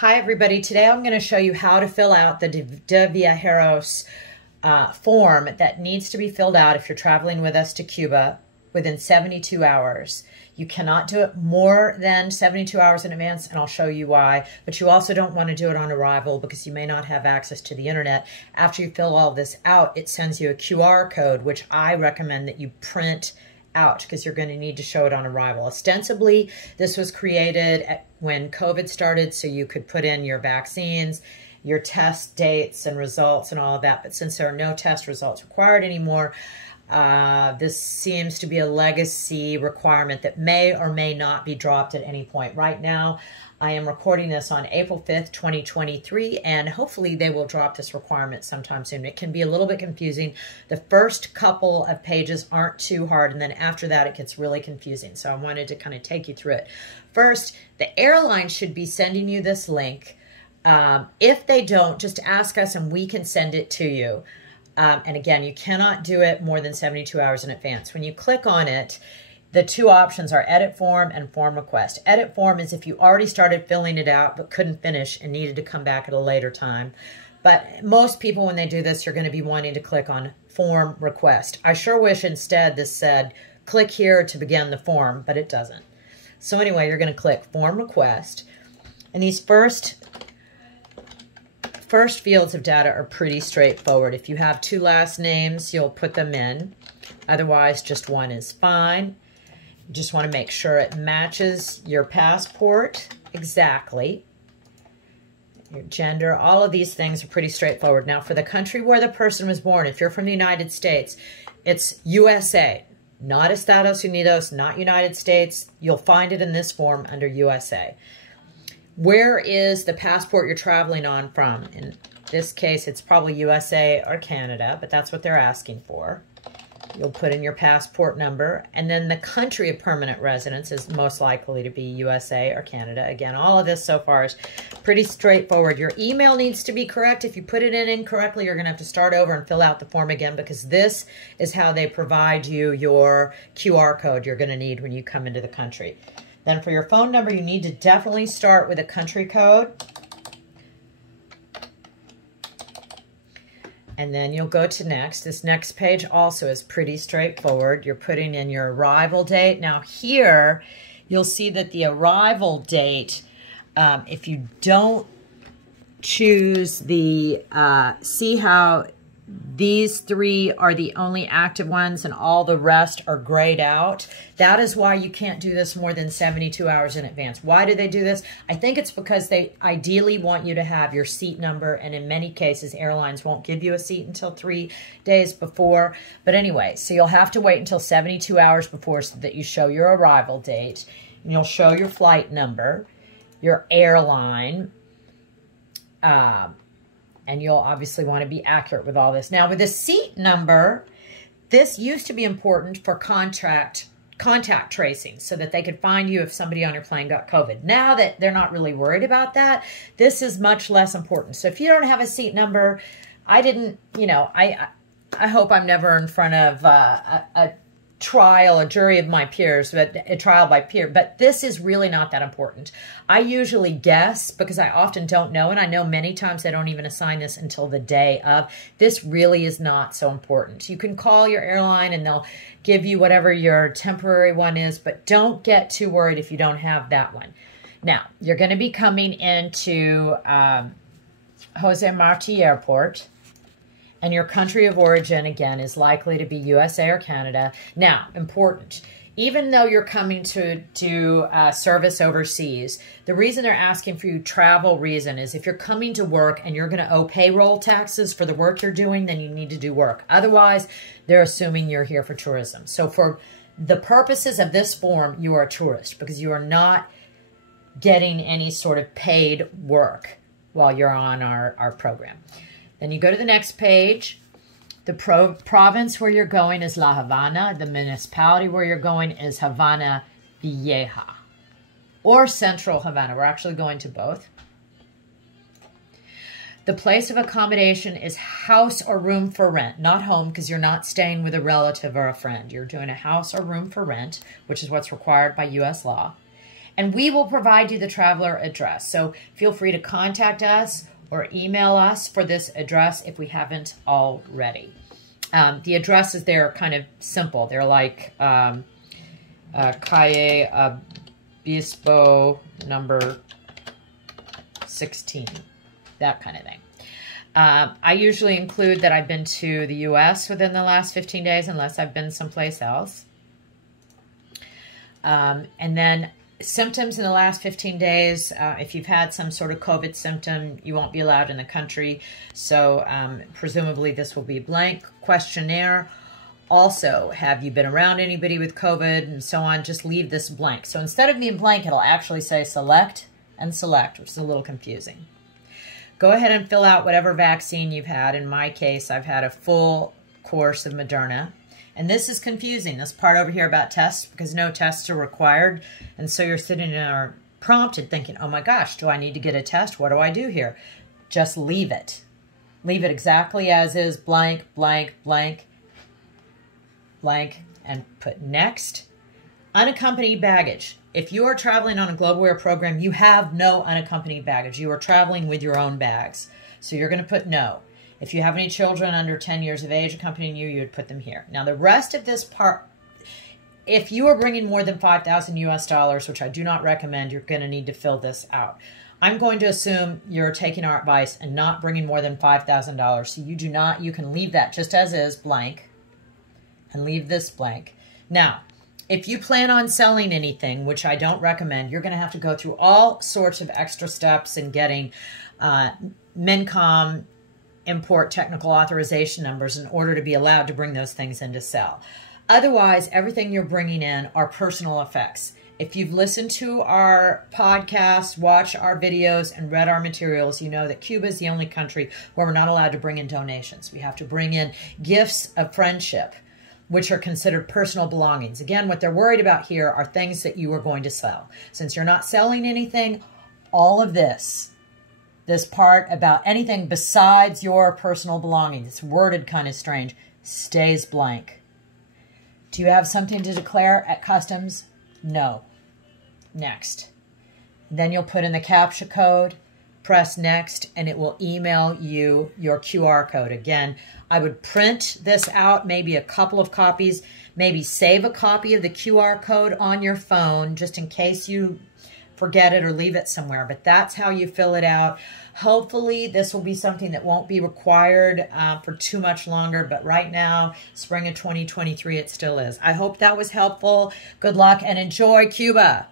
Hi everybody, today I'm going to show you how to fill out the De Viajeros form that needs to be filled out if you're traveling with us to Cuba within 72 hours. You cannot do it more than 72 hours in advance, and I'll show you why, but you also don't want to do it on arrival because you may not have access to the internet. After you fill all this out, it sends you a QR code, which I recommend that you print out because you're going to need to show it on arrival. Ostensibly, this was created when COVID started so you could put in your vaccines, your test dates and results and all of that. But since there are no test results required anymore, this seems to be a legacy requirement that may or may not be dropped at any point. Right now, I am recording this on April 5th, 2023, and hopefully they will drop this requirement sometime soon. It can be a little bit confusing. The first couple of pages aren't too hard, and then after that it gets really confusing. So I wanted to kind of take you through it. First, the airline should be sending you this link. If they don't, just ask us and we can send it to you. And again, you cannot do it more than 72 hours in advance. When you click on it, the two options are edit form and form request. Edit form is if you already started filling it out but couldn't finish and needed to come back at a later time. But most people, when they do this, you're going to be wanting to click on form request. I sure wish instead this said, click here to begin the form, but it doesn't. So anyway, you're going to click form request. And these first fields of data are pretty straightforward. If you have two last names, you'll put them in. Otherwise, just one is fine. You just want to make sure it matches your passport exactly. Your gender, all of these things are pretty straightforward. Now, for the country where the person was born, if you're from the United States, it's USA, not Estados Unidos, not United States. You'll find it in this form under USA. Where is the passport you're traveling on from? In this case, it's probably USA or Canada, but that's what they're asking for. You'll put in your passport number, and then the country of permanent residence is most likely to be USA or Canada. Again, all of this so far is pretty straightforward. Your email needs to be correct. If you put it in incorrectly, you're going to have to start over and fill out the form again because this is how they provide you your QR code you're going to need when you come into the country. Then for your phone number, you need to definitely start with a country code. And then you'll go to next. This next page also is pretty straightforward. You're putting in your arrival date. Now here, you'll see that the arrival date, if you don't choose the, see how these three are the only active ones and all the rest are grayed out. That is why you can't do this more than 72 hours in advance. Why do they do this? I think it's because they ideally want you to have your seat number, and in many cases, airlines won't give you a seat until 3 days before. But anyway, so you'll have to wait until 72 hours before so that you show your arrival date. And you'll show your flight number, your airline, and you'll obviously want to be accurate with all this. Now, with the seat number, this used to be important for contact tracing so that they could find you if somebody on your plane got COVID. Now that they're not really worried about that, this is much less important. So if you don't have a seat number, I didn't, you know, I hope I'm never in front of a trial, a jury of my peers, but a trial by peer, but this is really not that important. I usually guess because I often don't know, and I know many times they don't even assign this until the day of. This really is not so important. You can call your airline and they'll give you whatever your temporary one is, but don't get too worried if you don't have that one. Now, you're going to be coming into Jose Marti Airport. And your country of origin, again, is likely to be USA or Canada. Now, important, even though you're coming to do service overseas, the reason they're asking for you travel reason is if you're coming to work and you're going to owe payroll taxes for the work you're doing, then you need to do work. Otherwise, they're assuming you're here for tourism. So for the purposes of this form, you are a tourist because you are not getting any sort of paid work while you're on our program. Then you go to the next page. The province where you're going is La Habana. The municipality where you're going is Havana Vieja or Central Havana. We're actually going to both. The place of accommodation is house or room for rent, not home because you're not staying with a relative or a friend. You're doing a house or room for rent, which is what's required by U.S. law. And we will provide you the traveler address. So feel free to contact us or email us for this address if we haven't already. The addresses there are kind of simple. They're like Calle Obispo number 16, that kind of thing. I usually include that I've been to the U.S. within the last 15 days unless I've been someplace else. And then symptoms in the last 15 days, if you've had some sort of COVID symptom, you won't be allowed in the country. So presumably this will be blank. Questionnaire. Also, have you been around anybody with COVID and so on? Just leave this blank. So instead of being blank, it'll actually say select and select, which is a little confusing. Go ahead and fill out whatever vaccine you've had. In my case, I've had a full course of Moderna. And this is confusing, this part over here about tests, because no tests are required. And so you're sitting there prompted thinking, oh my gosh, do I need to get a test? What do I do here? Just leave it. Leave it exactly as is, blank, blank, blank, blank, and put next. Unaccompanied baggage. If you are traveling on a Global Wear program, you have no unaccompanied baggage. You are traveling with your own bags. So you're going to put no. If you have any children under 10 years of age accompanying you, you would put them here. Now, the rest of this part, if you are bringing more than $5,000 US, which I do not recommend, you're going to need to fill this out. I'm going to assume you're taking our advice and not bringing more than $5,000. So you do not, you can leave that just as is, blank, and leave this blank. Now, if you plan on selling anything, which I don't recommend, you're going to have to go through all sorts of extra steps in getting MINCOM import technical authorization numbers in order to be allowed to bring those things in to sell. Otherwise, everything you're bringing in are personal effects. If you've listened to our podcast, watched our videos, and read our materials, you know that Cuba is the only country where we're not allowed to bring in donations. We have to bring in gifts of friendship, which are considered personal belongings. Again, what they're worried about here are things that you are going to sell. Since you're not selling anything, all of this part about anything besides your personal belongings, it's worded kind of strange, stays blank. Do you have something to declare at customs? No. Next. Then you'll put in the CAPTCHA code, press next, and it will email you your QR code. Again, I would print this out, maybe a couple of copies, maybe save a copy of the QR code on your phone just in case you forget it or leave it somewhere. But that's how you fill it out. Hopefully this will be something that won't be required for too much longer, but right now, spring of 2023, it still is. I hope that was helpful. Good luck and enjoy Cuba.